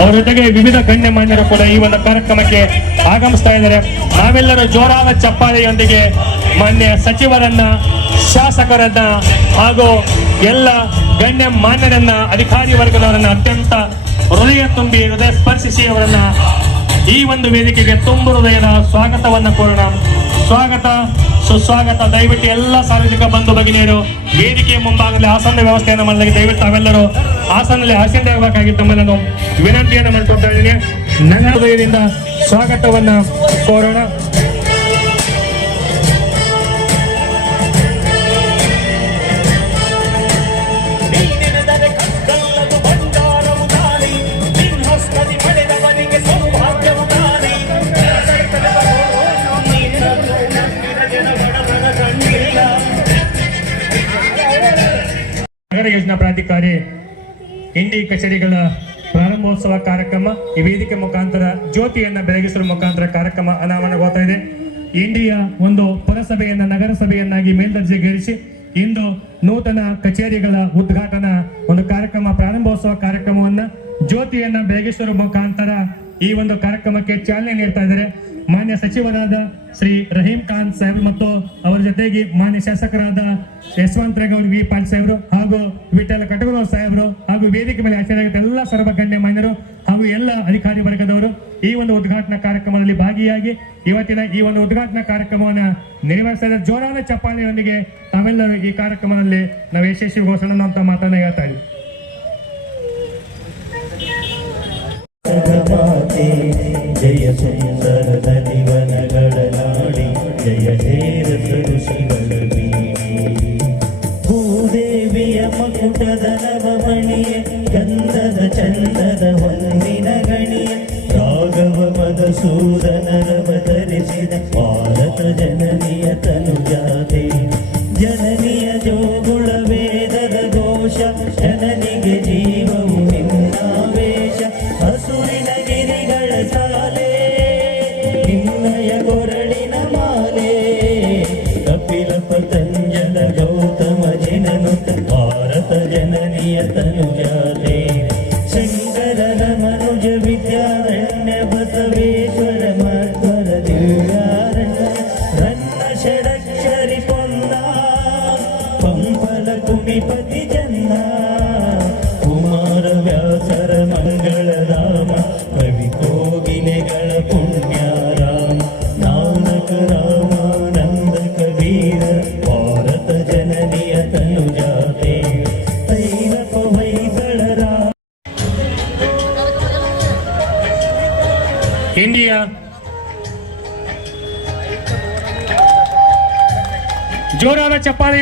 ಅವರ ಜೊತೆಗೆ ವಿವಿಧ ಗಣ್ಯಮಾನ್ಯರು ಕೂಡ ಈ ಒಂದು ಕಾರ್ಯಕ್ರಮಕ್ಕೆ ಆಗಮಿಸ್ತಾ ಇದ್ದಾರೆ. ನಾವೆಲ್ಲರೂ ಜೋರಾದ ಚಪ್ಪಾಳೆಯೊಂದಿಗೆ ಮಾನ್ಯ ಸಚಿವರನ್ನ, ಶಾಸಕರನ್ನ ಹಾಗೂ ಎಲ್ಲ ಗಣ್ಯ ಮಾನ್ಯರನ್ನ ಅಧಿಕಾರಿ ವರ್ಗದವರನ್ನ ಅತ್ಯಂತ ಹೃದಯ ತುಂಬಿ, ಹೃದಯ ಸ್ಪರ್ಶಿಸಿ ಅವರನ್ನ ಈ ಒಂದು ವೇದಿಕೆಗೆ ತುಂಬ ಹೃದಯದ ಸ್ವಾಗತವನ್ನು ಕೋರೋಣ. ಸ್ವಾಗತ. ಸುಸ್ವಾಗತ, ದಯವಿಟ್ಟು ಎಲ್ಲ ಸಾರ್ವಜನಿಕ ಬಂಧು ಭಗಿನಿಯರು, ವೇದಿಕೆಯ ಮುಂಭಾಗದಲ್ಲಿ ಆಸನ ವ್ಯವಸ್ಥೆಯನ್ನು ಮಾಡಲಿಕ್ಕೆ ದಯವಿಟ್ಟು ತಾವೆಲ್ಲರೂ ಆಸನದಲ್ಲಿ ಆಸೀನರಾಗಬೇಕಾಗಿ ತಮ್ಮಲ್ಲಿ ನಾನು ವಿನಂತಿಯನ್ನು ಮಾಡಿಕೊಡ್ತಾ ಇದ್ದೀನಿ. ನನ್ನ ಹೃದಯದಿಂದ ಸ್ವಾಗತವನ್ನು ಕೋರೋಣ. ಕಚೇರಿಗಳ ಪ್ರಾರಂಭೋತ್ಸವ ಕಾರ್ಯಕ್ರಮ ಈ ವೇದಿಕೆ ಮುಖಾಂತರ ಜ್ಯೋತಿಯನ್ನ ಬೆಳಗಿಸುವ ಮುಖಾಂತರ ಕಾರ್ಯಕ್ರಮ ಅನಾವರಣಗೊಳ್ತಾ ಇದೆ. ಇಂಡಿಯಾ ಒಂದು ಪುರಸಭೆಯನ್ನ ನಗರಸಭೆಯನ್ನಾಗಿ ಮೇಲ್ದರ್ಜೆಗೇರಿಸಿ ಇಂದು ನೂತನ ಕಚೇರಿಗಳ ಉದ್ಘಾಟನಾ ಒಂದು ಕಾರ್ಯಕ್ರಮ, ಪ್ರಾರಂಭೋತ್ಸವ ಕಾರ್ಯಕ್ರಮವನ್ನ ಜ್ಯೋತಿಯನ್ನ ಬೆಳಗಿಸುವ ಮುಖಾಂತರ ಈ ಒಂದು ಕಾರ್ಯಕ್ರಮಕ್ಕೆ ಚಾಲನೆ ನೀಡ್ತಾ ಇದ್ದಾರೆ. ಮಾನ್ಯ ಸಚಿವರಾದ ಶ್ರೀ ರಹೀಂ ಖಾನ್ ಸಾಹೇಬ್ ಮತ್ತು ಅವರ ಜೊತೆಗೆ ಮಾನ್ಯ ಶಾಸಕರಾದ ಯಶವಂತ ರೇಗೌಡ ವಿ ಪಾಲ್ ಸಾಹೇಬರು ಹಾಗೂ ವಿಠಲ ಕಟಗಲೂರು ಸಾಹೇಬರು ಹಾಗೂ ವೇದಿಕೆ ಮೇಲೆ ಆಚಾರ್ಯ ಎಲ್ಲ ಸರ್ವಗಣ್ಯ ಮಾನ್ಯರು ಹಾಗೂ ಎಲ್ಲ ಅಧಿಕಾರಿ ವರ್ಗದವರು ಈ ಒಂದು ಉದ್ಘಾಟನಾ ಕಾರ್ಯಕ್ರಮದಲ್ಲಿ ಭಾಗಿಯಾಗಿ ಇವತ್ತಿನ ಈ ಒಂದು ಉದ್ಘಾಟನಾ ಕಾರ್ಯಕ್ರಮವನ್ನು ನೆರವೇರಿಸಿದ ಜೋರಾದ ಚಪ್ಪಾಳೆಯೊಂದಿಗೆ ತಾವೆಲ್ಲರೂ ಈ ಕಾರ್ಯಕ್ರಮದಲ್ಲಿ ನಾವು ಯಶಸ್ವಿ ಘೋಷಣೆ ಅಂತ ಮಾತನ್ನ ಹೇಳ್ತಾ ಇದ್ದೀವಿ. day of day of day of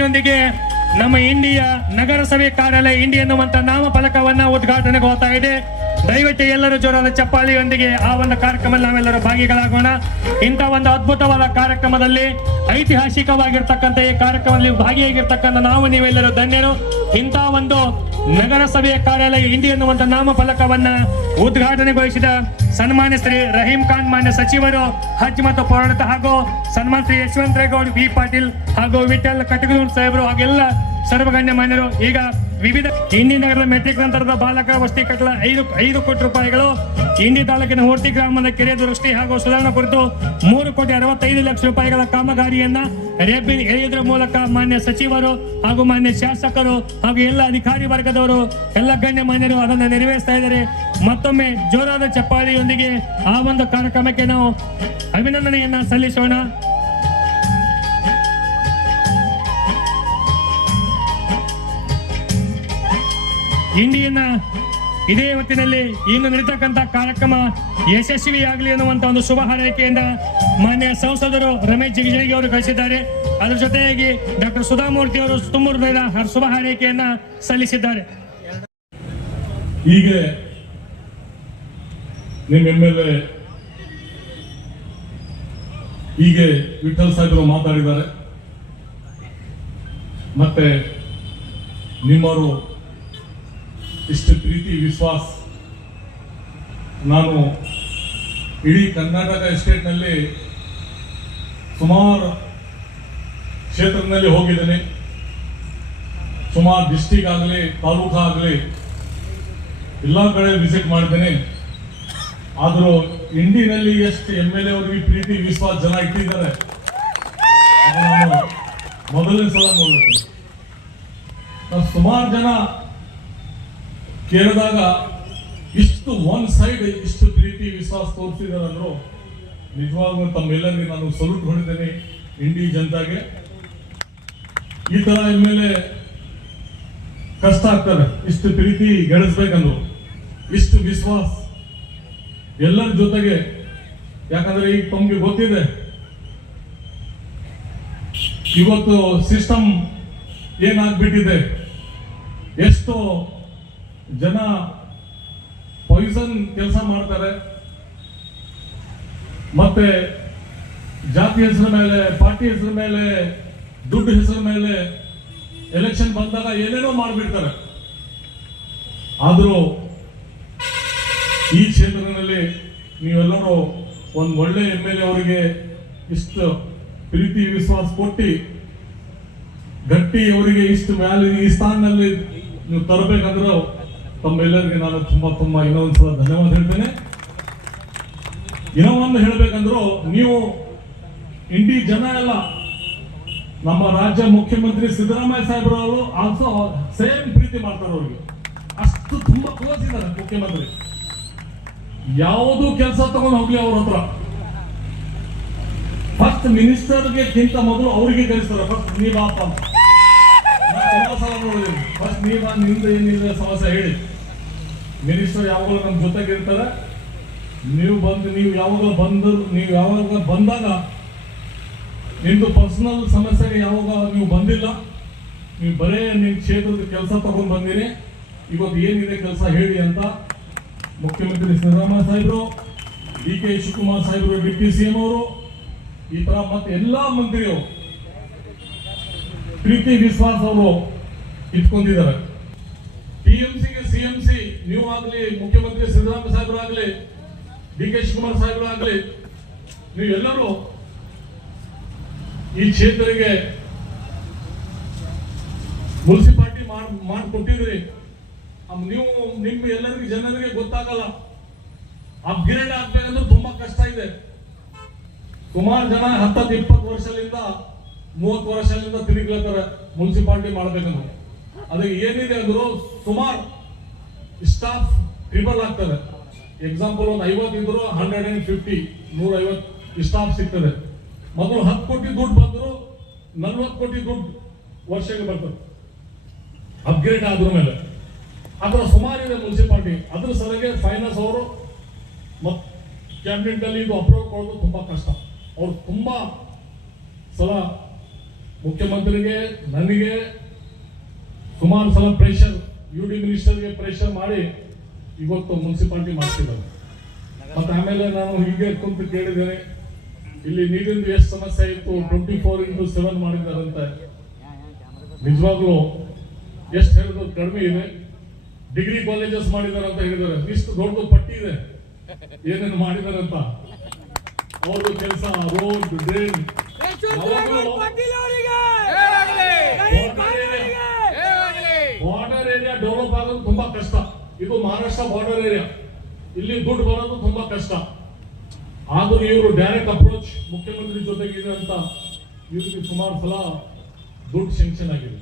ಚಪ್ಪಾಳೆಯೊಂದಿಗೆ ನಮ್ಮ ಇಂಡಿಯಾ ನಗರಸಭೆ ಕಾರ್ಯಾಲಯ ಇಂಡಿ ಎನ್ನುವಂತ ನಾಮಫಲಕವನ್ನ ಹೋಗ್ತಾ ಇದೆ. ದಯವಿಟ್ಟು ಎಲ್ಲರೂ ಜೋರಾದ ಚಪ್ಪಾಳಿಯೊಂದಿಗೆ ಆ ಒಂದು ಕಾರ್ಯಕ್ರಮದಲ್ಲಿ ನಾವೆಲ್ಲರೂ ಭಾಗಿಗಳಾಗೋಣ. ಇಂಥ ಒಂದು ಅದ್ಭುತವಾದ ಕಾರ್ಯಕ್ರಮದಲ್ಲಿ ಐತಿಹಾಸಿಕವಾಗಿರ್ತಕ್ಕಂಥ ಈ ಕಾರ್ಯಕ್ರಮದಲ್ಲಿ ಭಾಗಿಯಾಗಿರ್ತಕ್ಕಂಥ ನಾವು ನೀವೆಲ್ಲರೂ ಧನ್ಯರು. ಇಂಥ ಒಂದು ನಗರಸಭೆಯ ಕಾರ್ಯಾಲಯ ಇಂಡಿ ನಾಮ ನಾಮಫಲಕವನ್ನ ಉದ್ಘಾಟನೆಗೊಳಿಸಿದ ಸನ್ಮಾನ್ಯ ಶ್ರೀ ರಹೀಂ ಖಾನ್ ಮಾನ್ಯ ಸಚಿವರು ಹಜ್ ಮತ್ತು ಪೌರಾಡಳಿತ ಹಾಗೂ ಸನ್ಮಾನ್ ಶ್ರೀ ಯಶವಂತ ರೇಗೌಡ್, ವಿ ಪಾಟೀಲ್ ಹಾಗೂ ವಿಠಲ್ ಕಟಗನೂರ್ ಸಾಹೇಬರು ಹಾಗೆಲ್ಲ ಸರ್ವಗಣ್ಯ ಮಾನ್ಯರು. ಈಗ ವಿವಿಧ ಇಂಡಿ ನಗರದ ಮೆಟ್ರಿಕ್ ನಂತರದ ಬಾಲಕ, ವಸತಿ ಕಟ್ಟಲ ಐದು ಐದು ಕೋಟಿ ರೂಪಾಯಿಗಳು ಇಂಡಿ ತಾಲೂಕಿನ ಹೊರ್ತಿ ಗ್ರಾಮದ ಕೆರೆ ದುರಸ್ತಿ ಹಾಗೂ ಸುಧಾರಣೆ ಕುರಿತು ಮೂರು ಕೋಟಿ ಅರವತ್ತೈದು ಲಕ್ಷ ರೂಪಾಯಿಗಳ ಕಾಮಗಾರಿಯನ್ನ ರೇಪಿ ಎಳೆಯುವುದರ ಮೂಲಕ ಮಾನ್ಯ ಸಚಿವರು ಹಾಗೂ ಮಾನ್ಯ ಶಾಸಕರು ಹಾಗೂ ಎಲ್ಲ ಅಧಿಕಾರಿ ವರ್ಗದವರು, ಎಲ್ಲ ಗಣ್ಯ ಮಾನ್ಯರು ಅದನ್ನು ನೆರವೇರಿಸ್ತಾ ಇದ್ದಾರೆ. ಮತ್ತೊಮ್ಮೆ ಜೋರಾದ ಚಪ್ಪಾಳಿಯೊಂದಿಗೆ ಆ ಒಂದು ಕಾರ್ಯಕ್ರಮಕ್ಕೆ ನಾವು ಅಭಿನಂದನೆಯನ್ನ ಸಲ್ಲಿಸೋಣ. ಇಂಡಿಯನ್ನ ಇದೇ ಹೊತ್ತಿನಲ್ಲಿ ಇನ್ನು ನಡೀತಕ್ಕಂತ ಕಾರ್ಯಕ್ರಮ ಯಶಸ್ವಿಯಾಗಲಿ ಅನ್ನುವಂತ ಒಂದು ಶುಭ ಹಾರೈಕೆಯಿಂದ ಮಾನ್ಯ ಸಂಸದರು ರಮೇಶ್ ಜಿಗಜಿಣಗಿ ಅವರು ಕಳಿಸಿದ್ದಾರೆ. ಅದರ ಜೊತೆಯಾಗಿ ಡಾಕ್ಟರ್ ಸುಧಾಮೂರ್ತಿ ಅವರು ತುಮೂರು ಶುಭ ಹಾರೈಕೆಯನ್ನ ಸಲ್ಲಿಸಿದ್ದಾರೆ. ಹೀಗೆ ನಿಮ್ಮ ಎಂ ಹೀಗೆ ವಿಠಲ್ ಸಾಹೇಬರು ಮಾತಾಡಿದ್ದಾರೆ. ಮತ್ತೆ ನಿಮ್ಮವರು ಇಷ್ಟು ಪ್ರೀತಿ, ವಿಶ್ವಾಸ. ನಾನು ಇಡೀ ಕರ್ನಾಟಕ ಎಸ್ಟೇಟ್ನಲ್ಲಿ ಸುಮಾರು ಕ್ಷೇತ್ರದಲ್ಲಿ ಹೋಗಿದ್ದೇನೆ. ಸುಮಾರು ಡಿಸ್ಟಿಕ್ ಆಗಲಿ ತಾಲೂಕು ಆಗಲಿ ಎಲ್ಲ ಕಡೆ ವಿಸಿಟ್ ಮಾಡಿದ್ದೇನೆ. ಆದರೂ ಇಂಡಿನಲ್ಲಿ ಎಷ್ಟು ಎಂ ಎಲ್ ಎ ಪ್ರೀತಿ, ವಿಶ್ವಾಸ ಜನ ಇಟ್ಟಿದ್ದಾರೆ ಮೊದಲನೇ ಸಲ ನೋಡ್ತೀನಿ ಸುಮಾರು ಜನ ಕೇಳಿದಾಗ ಇಷ್ಟು ಒನ್ ಸೈಡ್ ಇಷ್ಟು ಪ್ರೀತಿ ವಿಶ್ವಾಸ ತೋರಿಸಿದಾರಂದ್ರು ನಿಜವಾಗ್ಲೂ ತಮ್ಮೆಲ್ಲರಿಗೆ ನಾನು ಸಲ್ಯೂಟ್ ಹೊಡಿದ್ದೇನೆ ಇಂಡಿ ಜನತಾಗೆ. ಈ ತರ ಎಂ ಕಷ್ಟ ಆಗ್ತಾರೆ ಇಷ್ಟು ಪ್ರೀತಿ ಗೆಳಿಸ್ಬೇಕಂದ್ರು, ಇಷ್ಟು ವಿಶ್ವಾಸ ಎಲ್ಲರ ಜೊತೆಗೆ. ಯಾಕಂದ್ರೆ ಈಗ ತಮ್ಗೆ ಗೊತ್ತಿದೆ, ಇವತ್ತು ಸಿಸ್ಟಮ್ ಏನಾಗ್ಬಿಟ್ಟಿದೆ, ಎಷ್ಟು ಜನ ಪಾಯ್ಸನ್ ಕೆಲಸ ಮಾಡ್ತಾರೆ. ಮತ್ತೆ ಜಾತಿ ಹೆಸರ ಮೇಲೆ, ಪಾರ್ಟಿ ಹೆಸರ ಮೇಲೆ, ದುಡ್ಡು ಹೆಸರ ಮೇಲೆ ಎಲೆಕ್ಷನ್ ಬಂದಾಗ ಏನೇನೋ ಮಾಡಿಬಿಡ್ತಾರೆ. ಆದರೂ ಈ ಕ್ಷೇತ್ರದಲ್ಲಿ ನೀವೆಲ್ಲರೂ ಒಂದು ಒಳ್ಳೆ ಎಂ ಎಲ್ ಎ ಅವರಿಗೆ ಇಷ್ಟು ಪ್ರೀತಿ, ವಿಶ್ವಾಸ ಕೊಟ್ಟು ಗಟ್ಟಿ ಅವರಿಗೆ ಇಷ್ಟು ಮ್ಯಾಲೆ ಈ ಸ್ಥಾನದಲ್ಲಿ ನೀವು ತರಬೇಕಂದ್ರೆ ತಮ್ಮೆಲ್ಲರಿಗೆ ನಾನು ತುಂಬಾ ತುಂಬಾ ಇನ್ನೊಂದ್ಸಲ ಧನ್ಯವಾದ ಹೇಳ್ತೇನೆ. ಏನೋ ಒಂದು ಹೇಳ್ಬೇಕಂದ್ರು, ನೀವು ಇಂಡಿ ಜನ ಎಲ್ಲ, ನಮ್ಮ ರಾಜ್ಯ ಮುಖ್ಯಮಂತ್ರಿ ಸಿದ್ದರಾಮಯ್ಯ ಸಾಹೇಬ್ರವರು ಆಲ್ಸೋ ಸೇಮ್ ಪ್ರೀತಿ ಮಾಡ್ತಾರೆ ಅವ್ರಿಗೆ. ಅಷ್ಟು ತುಂಬಾ ಕ್ಲೋಸ್ ಇದ್ದಾರೆ ಮುಖ್ಯಮಂತ್ರಿ. ಯಾವುದು ಕೆಲಸ ತಗೊಂಡು ಹೋಗ್ಲಿ ಅವ್ರ ಹತ್ರ. ಫಸ್ಟ್ ಮಿನಿಸ್ಟರ್ಗೆ ಕಿಂತ ಮೊದಲು ಅವರಿಗೆ ಕಳಿಸ್ತಾರೆ. ಫಸ್ಟ್ ನೀವಾಪ ಅಂತ. ತುಂಬಾ ಫಸ್ಟ್ ನೀವು ನಿಮ್ದು ಏನಿದೆ ಸಮಸ್ಯೆ ಹೇಳಿ. ಮಿನಿಸ್ಟರ್ ಯಾವಾಗಲೂ ನಮ್ಮ ಜೊತೆಗೆ ಇರ್ತಾರೆ ನೀವು ಬಂದು, ನೀವು ಯಾವಾಗ ಬಂದರು ನೀವು ಯಾವಾಗ ಬಂದಾಗ ನಿಮ್ದು ಪರ್ಸನಲ್ ಸಮಸ್ಯೆಗೆ ಯಾವಾಗ ನೀವು ಬಂದಿಲ್ಲ, ನೀವು ಬರೇ ನಿಮ್ಮ ಕ್ಷೇತ್ರದ ಕೆಲಸ ತಗೊಂಡು ಬಂದಿರಿ. ಇವತ್ತು ಏನಿದೆ ಕೆಲಸ ಹೇಳಿ ಅಂತ ಮುಖ್ಯಮಂತ್ರಿ ಸಿದ್ದರಾಮಯ್ಯ ಸಾಹೇಬರು, ಡಿ ಕೆ ಶಿವಕುಮಾರ್ ಸಾಹೇಬರು, ಡಿ ಸಿ ಎಂ ಅವರು, ಈ ತರ ಮತ್ತೆ ಎಲ್ಲಾ ಮಂತ್ರಿಗಳು ಪ್ರೀತಿ, ವಿಶ್ವಾಸ ಅವರು ಇಟ್ಕೊಂಡಿದ್ದಾರೆ. ಟಿಎಂಸಿಗೆ ಸಿಎಂಸಿ ನೀವು ಆಗಲಿ ಮುಖ್ಯಮಂತ್ರಿ ಸಿದ್ದರಾಮಯ್ಯ ಸಾಹೇಬರು ಆಗಲಿ, ಡಿ ಕೆ ಶಿವಕುಮಾರ್ ಸಾಹೇಬರು ಆಗಲಿ ನೀವು ಎಲ್ಲರೂ ಈ ಕ್ಷೇತ್ರಕ್ಕೆ ಮುನ್ಸಿಪಾಲಿಟಿ ಮಾಡ್, ಮಾಡಿಕೊಟ್ಟಿದ್ರಿ. ನೀವು ನಿಮ್ಮ ಎಲ್ಲರಿಗೂ, ಜನರಿಗೆ ಗೊತ್ತಾಗಲ್ಲ. ಅಪ್ಗ್ರೇಡ್ ಆಗ್ಬೇಕಂದ್ರೆ ತುಂಬಾ ಕಷ್ಟ ಇದೆ. ಸುಮಾರು ಜನ ಹತ್ತತ್ತು ಇಪ್ಪತ್ತು ವರ್ಷದಿಂದ ಮೂವತ್ತು ವರ್ಷದಿಂದ ತಿರುಗ್ಲತ್ತಾರೆ ಮುನ್ಸಿಪಾಲಿಟಿ ಮಾಡ್ಬೇಕಂದ್ರೆ. ಅದಕ್ಕೆ ಏನಿದೆ ಅಂದ್ರು ಸುಮಾರು ಸ್ಟಾಫ್ ಟ್ರಿಬಲ್ ಆಗ್ತದೆ. ಎಕ್ಸಾಂಪಲ್ ಒಂದು ಐವತ್ತು ಇದ್ರು ಹಂಡ್ರೆಡ್ ಅಂಡ್ ಫಿಫ್ಟಿ ನೂರ ಸ್ಟಾಫ್ ಸಿಗ್ತದೆ. ಮೊದಲು ಹತ್ತು ಕೋಟಿ ದುಡ್ಡು ಬಂದ್ರು ನಲ್ವತ್ತು ಕೋಟಿ ದುಡ್ಡು ವರ್ಷಕ್ಕೆ ಬರ್ತದೆ. ಅಪ್ಗ್ರೇಡ್ ಆದ್ರ ಮೇಲೆ. ಅದರ ಸುಮಾರು ಇದೆ ಮುನ್ಸಿಪಾಲಿಟಿ. ಅದ್ರ ಸಲಗೆ ಫೈನಾನ್ಸ್ ಅವರು ಕ್ಯಾಬಿನೆಟ್ ಅಲ್ಲಿ ಇದು ಅಪ್ರೂವ್ ಕೊಡೋದು ತುಂಬಾ ಕಷ್ಟ. ಅವ್ರು ತುಂಬಾ ಸಲ ಮುಖ್ಯಮಂತ್ರಿಗೆ, ನನಗೆ ಸುಮಾರು ಸಲ ಪ್ರೆಷರ್ ಯು ಡಿ ಮಿನಿಸ್ಟರ್ಗೆ ಪ್ರೆಷರ್ ಮಾಡಿ ಇವತ್ತು ಮುನ್ಸಿಪಾಲ್ಟಿ ಮಾಡ್ತಿದ್ದಾರೆ. ಮತ್ತೆ ಆಮೇಲೆ ನಾನು ಹೀಗೆ ಕುಂತು ಕೇಳಿದ್ದೇನೆ, ಇಲ್ಲಿ ನೀರಿಂದು ಎಷ್ಟು ಸಮಸ್ಯೆ ಇತ್ತು? ಟ್ವೆಂಟಿ ಫೋರ್ ಇಂಟು ಸೆವೆನ್ ಮಾಡಿದ್ದಾರಂತೆ. ನಿಜವಾಗ್ಲೂ ಎಷ್ಟು ಹೇಳಿದ್ರು ಕಡಿಮೆ ಇದೆ. ಡಿಗ್ರಿ ಕಾಲೇಜಸ್ ಮಾಡಿದ್ದಾರೆ ಅಂತ ಹೇಳಿದ್ದಾರೆ. ಇಷ್ಟು ದೊಡ್ಡ ಪಟ್ಟಿ ಇದೆ. ಏನೇನು ಮಾಡಿದ್ದಾರೆ ಅಂತ ಅವ್ರದ್ದು ಕೆಲಸ road drain border area develop ಆಗೋದು ತುಂಬಾ ಕಷ್ಟ. ಇದು ಮಹಾರಾಷ್ಟ್ರ ಬಾರ್ಡರ್ ಏರಿಯಾ ಇಲ್ಲಿ ದುಡ್ಡು ಬರೋದು ತುಂಬಾ ಕಷ್ಟ. ಆದ್ರೂ ಇವರು ಡೈರೆಕ್ಟ್ ಅಪ್ರೋಚ್ ಮುಖ್ಯಮಂತ್ರಿ ಜೊತೆಗಿದೆ ಅಂತ ಇವರಿಗೆ ಸುಮಾರು ಸಲ ದುಡ್ಡು ಸೆಂಕ್ಷನ್ ಆಗಿದೆ.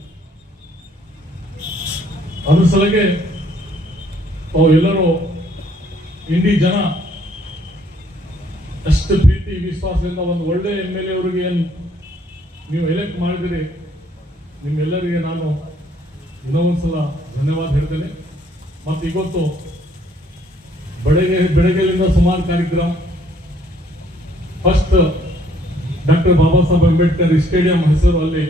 ಅದ್ರ ಸಲಗೆ ತಾವು ಎಲ್ಲರೂ ಇಂಡಿ ಜನ ಪ್ರೀತಿ ವಿಶ್ವಾಸದಿಂದ ಒಂದು ಒಳ್ಳೆ ಎಂ ಎಲ್ ಎ ಅವರಿಗೆ ಏನ್ ನೀವು ಎಲೆಕ್ಟ್ ಮಾಡಿದಿರಿ, ನಿಮ್ಮೆಲ್ಲರಿಗೆ ನಾನು ಇನ್ನೊಂದ್ಸಲ ಧನ್ಯವಾದ ಹೇಳ್ತೇನೆ. ಮತ್ತು ಇವತ್ತು ಬೆಳಗ್ಗೆ ಬೆಳಗ್ಗೆಲಿಂದ ಸುಮಾರು ಕಾರ್ಯಕ್ರಮ. First doctor Baba Saheb Ambedkar stadium ಹೆಸರು ಅಲ್ಲಿ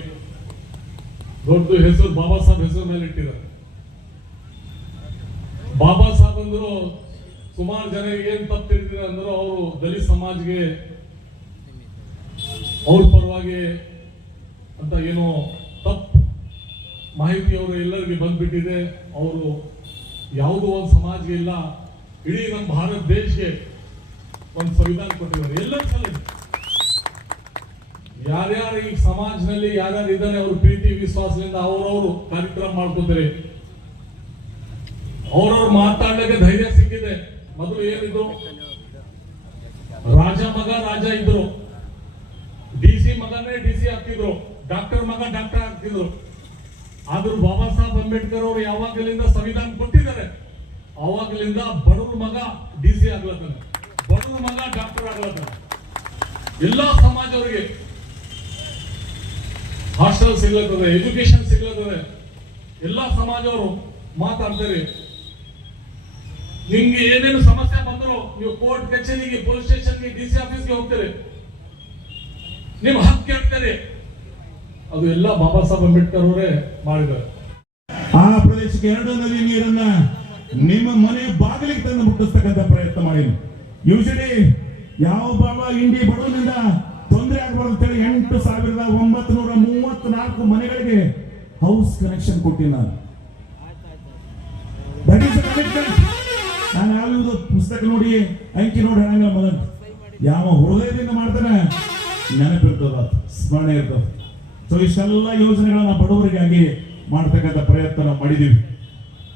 ದೊಡ್ಡ ಹೆಸರು, ಬಾಬಾ ಸಾಹೇಬ್ ಹೆಸರು ಮೇಲೆ ಇಟ್ಟಿದ್ದಾರೆ. ಬಾಬಾ ಸಾಹೇಬ್ ಅಂದ್ರು ಸುಮಾರು ಜನ ಏನ್ ತಪ್ಪು ಅಂದ್ರು ಅವರು ದಲಿತ ಸಮಾಜಗೆ ಅವ್ರ ಪರವಾಗಿ ಅಂತ ಏನೋ ತಪ್ಪು ಮಾಹಿತಿ ಅವರು ಎಲ್ಲರಿಗೆ ಬಂದ್ಬಿಟ್ಟಿದೆ. ಅವರು ಯಾವುದೋ ಒಂದು ಸಮಾಜ ಇಲ್ಲ. ಇಡೀ ನಮ್ಮ ಭಾರತ ದೇಶಕ್ಕೆ ಒಂದು ಸಂವಿಧಾನ ಕೊಟ್ಟಿದ್ದಾರೆ. ಎಲ್ಲರ ಸಲುವಾಗಿ. ಯಾರ್ಯಾರು ಈ ಸಮಾಜದಲ್ಲಿ ಯಾರ್ಯಾರು ಇದ್ದಾರೆ ಅವ್ರ ಪ್ರೀತಿ, ವಿಶ್ವಾಸದಿಂದ ಅವರವರು ಕಾರ್ಯಕ್ರಮ ಮಾಡ್ಕೋತಾರೆ. ಅವ್ರವ್ರು ಮಾತಾಡ್ಲಿಕ್ಕೆ ಧೈರ್ಯ ಸಿಕ್ಕಿದೆ. ಮೊದಲು ಏನಿದ್ರು? ರಾಜ ಮಗ, ರಾಜ ಇದ್ರು. ಡಿ ಸಿ ಮಗನೇ ಡಿ ಸಿ ಆಗ್ತಿದ್ರು. ಡಾಕ್ಟರ್ ಮಗ, ಡಾಕ್ಟರ್ ಆಗ್ತಿದ್ರು. ಆದ್ರೂ ಬಾಬಾ ಸಾಹೇಬ್ ಅಂಬೇಡ್ಕರ್ ಅವರು ಯಾವಾಗಲಿಂದ ಸಂವಿಧಾನ ಕೊಟ್ಟಿದ್ದಾರೆ, ಅವಾಗಲಿಂದ ಬಡವ್ರ ಮಗ ಡಿ ಸಿ ಆಗ್ಲತ್ತಾನೆ. ಬಡವ್ರ ಮಗ ಡಾಕ್ಟರ್ ಆಗ್ಲತ್ತಾನೆ. ಎಲ್ಲ ಸಮಾಜವರಿಗೆ ಹಾಸ್ಟೆಲ್ ಸಿಗ್ಲತ್ತದೆ, ಎಜುಕೇಶನ್ ಸಿಗ್ಲತ್ತದೆ. ಎಲ್ಲ ಸಮಾಜವರು ಮಾತಾಡ್ತಾರೆ. ನಿಮ್ಗೆ ಏನೇನು ಸಮಸ್ಯೆ ಬಂದ್ರು ನೀವು ಕೋರ್ಟ್ ಕಚೇರಿಗೆ, ಪೊಲೀಸ್ ಸ್ಟೇಷನ್ಗೆ, ಡಿ ಸಿ ಆಫೀಸ್ಗೆ ಹೋಗ್ತೀರಿ. ನಿಮ್ ಹಕ್ ಕೇಳ್ತಾರೆ. ಅದು ಎಲ್ಲ ಬಾಬಾ ಸಾಹೇಬ್ ಅಂಬೇಡ್ಕರ್ ಅವರೇ ಮಾಡಿದ್ದಾರೆ. ಆ ಪ್ರದೇಶಕ್ಕೆ ಎರಡು ನದಿ ನೀರನ್ನ ನಿಮ್ಮ ಮನೆ ಬಾಗಿಲಿಗೆ ತಂದು ಮುಟ್ಟಿಸ್ತಕ್ಕಂಥ ಪ್ರಯತ್ನ ಮಾಡಿ. ಯೂಶಲಿ ಯಾವ ಬಾಬಾ ಇಂಡಿ ಬಡವನಿಂದ ತೊಂದರೆ ಆಗಬಾರ್ದು ಅಂತೇಳಿ ಎಂಟು ಸಾವಿರದ ಒಂಬತ್ತು ನೂರ ಮೂವತ್ನಾಲ್ಕು ಮನೆಗಳಿಗೆ ಹೌಸ್ ಕನೆಕ್ಷನ್ ಕೊಟ್ಟಿ ನಾನು ನಾನು ಯಾವ್ದು ಪುಸ್ತಕ ನೋಡಿ, ಅಂಕಿ ನೋಡಿ ಹೇಳಂಗಿಲ್ಲ ಮಗನ್. ಯಾವ ಹೃದಯದಿಂದ ಮಾಡ್ತಾನೆ? ನೆನಪಿರ್ತದ, ಸ್ಮರಣೆ ಇರ್ತದ. ಸೊ ಇಷ್ಟೆಲ್ಲ ಯೋಜನೆಗಳನ್ನ ಬಡವರಿಗಾಗಿ ಮಾಡ್ತಕ್ಕಂಥ ಪ್ರಯತ್ನ ಮಾಡಿದೀವಿ.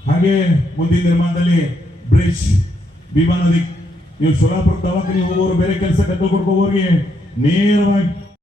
ಹಾಗೆ ಮುಂದಿನ ನಿರ್ಮಾಣದಲ್ಲಿ ಬ್ರಿಡ್ಜ್ ಭೀಮಾ ನದಿ ನೀವು ಶೋಲಾಪುರ ದವಾಖಾನೆ ಹೋಗೋರು, ಬೇರೆ ಕೆಲಸ ಕತ್ತಲ್ ಕೊಡ್ಕೋಗೋರಿಗೆ ನೇರವಾಗಿ